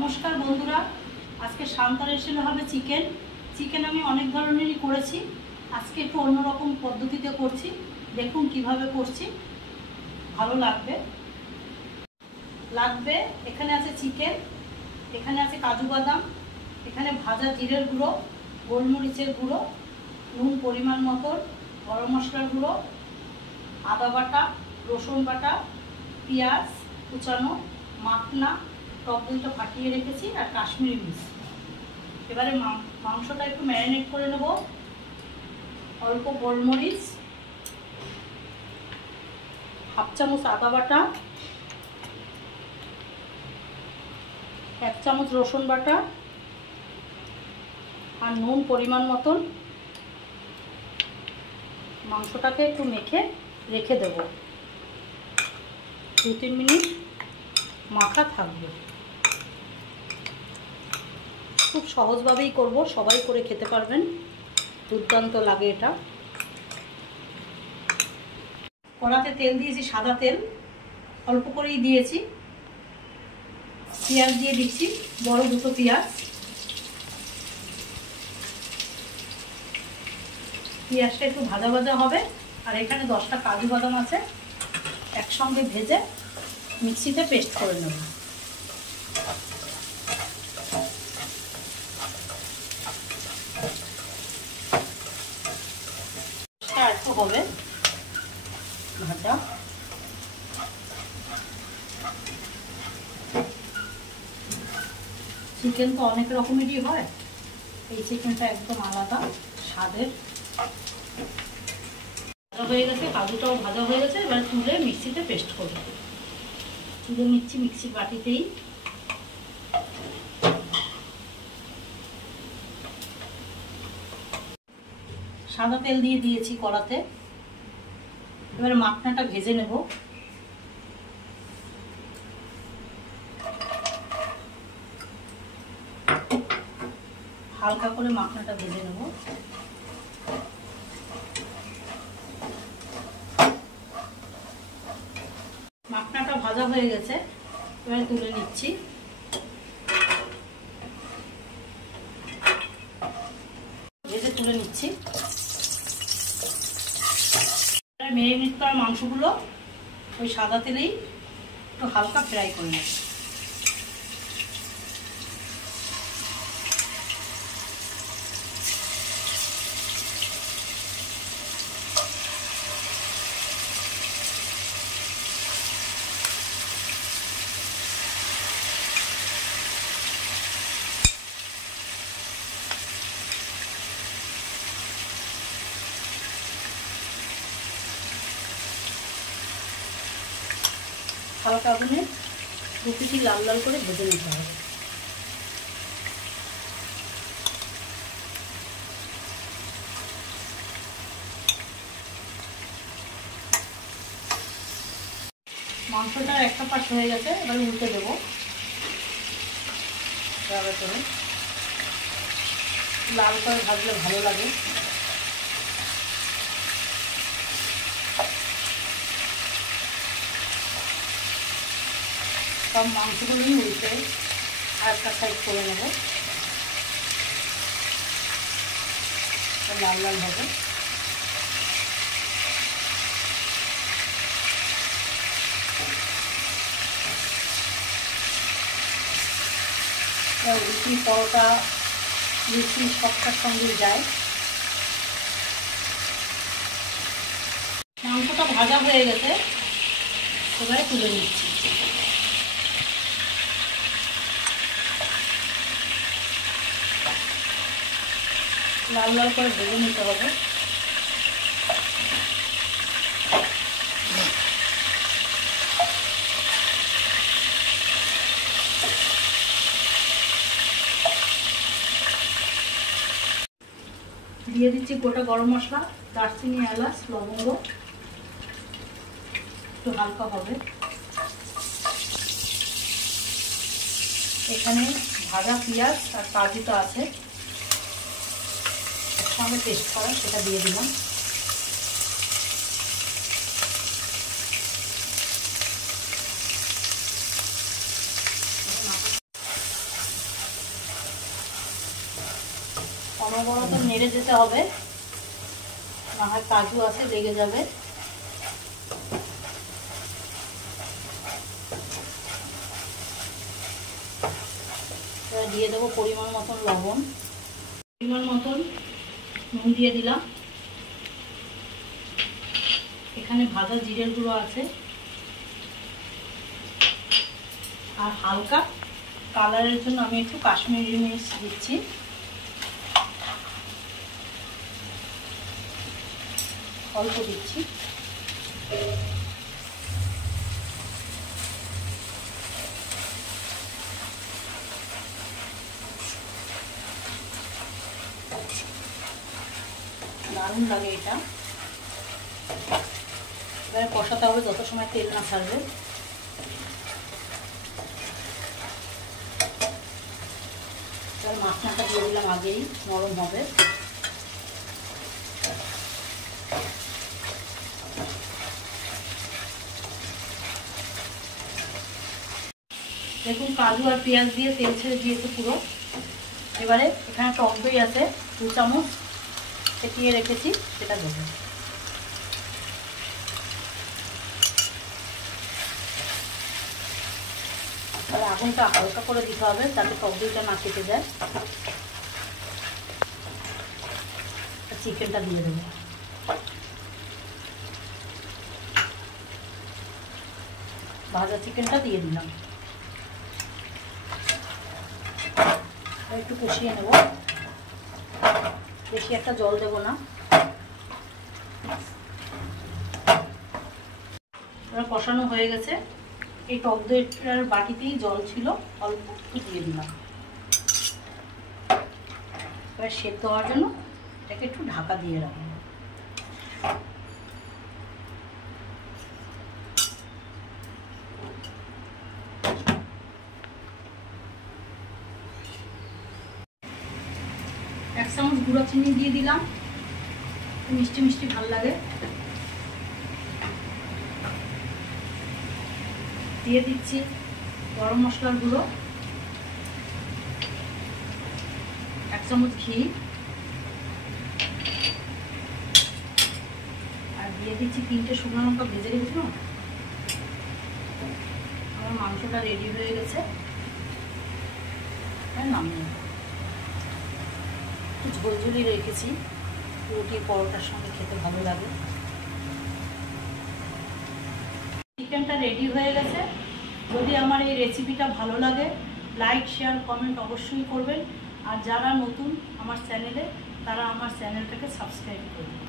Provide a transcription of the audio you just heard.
নমস্কার বন্ধুরা, আজকে শান্তা রেসিপি হবে চিকেন। আমি অনেক ধরনেরই করেছি, আজকে একটু অন্যরকম পদ্ধতিতে করছি। দেখুন কিভাবে করছি, ভালো লাগবে। এখানে আছে চিকেন, এখানে আছে কাজু বাদাম, এখানে ভাজা জিরের গুঁড়ো, গোলমরিচের গুঁড়ো, নুন পরিমাণ মতো, গরম মশলার গুঁড়ো, আদা বাটা, রসুন বাটা, পেঁয়াজ কুচানো, মাখনা, টক দইটা ফাটিয়ে রেখেছি, আর কাশ্মীরি মির্চ। এবারে মাংসটা একটু ম্যারিনেট করে নেব। অল্প গোলমরিচ, হাফ চামচ আদা বাটা, 1 চামচ রসুন বাটা, আর নুন পরিমাণ মতন। মাংসটাকে একটু মেখে রেখে দেব, 2-3 মিনিট মাখা থাকবে। খুব সহজভাবেই করব, সবাই করে খেতে পারবেন, দুর্দান্ত লাগে এটা। কড়াতে তেল দিয়েছি, সাদা তেল অল্প করেই দিয়েছি। পেঁয়াজ দিয়ে দিচ্ছি, বড় 2টো পেঁয়াজ। পেঁয়াজটা একটু ভাজা ভাজা হবে, আর এখানে 10টা কাজু বাদাম আছে, একসঙ্গে ভেজে মিক্সিতে পেস্ট করে নেব। একটু হবে ভাজা। চিকেন তো অনেক রকমেরই হয়, এই চিকেনটা একদম আলাদা স্বাদের। ভাজা হয়ে গেছে, কাজুটাও ভাজা হয়ে গেছে। এবার তুলে মিক্সিতে পেস্ট করব। তুলে নিচ্ছি মিক্সির বাটিতেই। সাদা তেল দিয়ে দিয়েছি কড়াতে। এবার মাখনাটা ভেজে নেব। হালকা করে মাখনাটা ভেজে নেব। মাখনাটা ভাজা হয়ে গেছে, এবার তুলে নিচ্ছি। ভেজে তুলে নিচ্ছি। ম্যারিনেট করা মাংসগুলো ওই সাদা তেলেই একটু হালকা ফ্রাই করে নেব। হালকা আগুনে 2 পিঠি লাল লাল করে ভেজে নিতে হবে। মাংসটা একটা পাশ হয়ে গেছে, এবার উল্টে দেবো। এভাবে করে লাল করে ভাজলে ভালো লাগে। সব মাংসগুলোই উল্টে আর একটা সাইড করে নেব, লাল লাল হবে। রুটি, পরোটা, লুচি সবটার সঙ্গে যায়। মাংসটা ভাজা হয়ে গেছে, এবারে তুলে নিচ্ছি। লাল লাল করে ভেজে নিতে হবে। দিয়ে দিচ্ছি গোটা গরম মশলা, দারচিনি, এলাচ, লবঙ্গ। একটু হালকা হবে। এখানে ভাজা পেঁয়াজ আর কাজুটা আছে, সঙ্গে পেস্ট করা, সেটা দিয়ে দিলাম। অনবরত নেড়ে যেতে হবে, না হয় কাজু আছে লেগে যাবে। দিয়ে দেবো পরিমাণ মতন লবণ, পরিমাণ মতন নুন দিয়ে দিলাম। এখানে ভাজা জিরের গুঁড়ো আছে, আর হালকা কালারের জন্য আমি একটু কাশ্মীরি মির্চ দিচ্ছি। অল্প দিচ্ছি। দারুণ লাগে এটা। এবারে কষাতে হবে যত সময় তেল না ছাড়বে। এবার মাছটা দিয়ে দিলাম, আগেই নরম হবে। দেখুন কাজু আর পেঁয়াজ দিয়ে তেল ছেড়ে দিয়েছে পুরো। এবারে এখানে টক দই আছে 2 চামচ ফেটিয়ে রেখেছি, সেটা দেবো। আর আগুনটা হালকা করে দিতে হবে যাতে টক দইটা না কেটে যায়। চিকেনটা দিয়ে দেবো। ভাজা চিকেনটা দিয়ে দিলাম। একটু কষিয়ে নেব, বেশি একটা জল দেব না। কষানো হয়ে গেছে। এই টক দইটার বাটিতেই জল ছিল, অল্প একটু দিয়ে দিলাম। এবার সেদ্ধ হওয়ার জন্য এটাকে একটু ঢাকা দিয়ে রাখবো। এক চামচ গুঁড়া চিনি দিয়ে দিলাম, মিষ্টি মিষ্টি ভালো লাগে। দিয়ে দিচ্ছি গরম মশলার গুঁড়ো, 1 চামচ ঘি, আর দিয়ে দিচ্ছি 3টে শুকনো লঙ্কা ভেজে রেখেছিলাম। আমার মাংসটা রেডি হয়ে গেছে, নামিয়ে একটু ঝোলঝুলি রেখেছি, রুটি পরোটার সঙ্গে খেতে ভালো লাগে। চিকেনটা রেডি হয়ে গেছে। যদি আমার এই রেসিপিটা ভালো লাগে, লাইক শেয়ার কমেন্ট অবশ্যই করবেন। আর যারা নতুন আমার চ্যানেলে, তারা আমার চ্যানেলটাকে সাবস্ক্রাইব করবেন।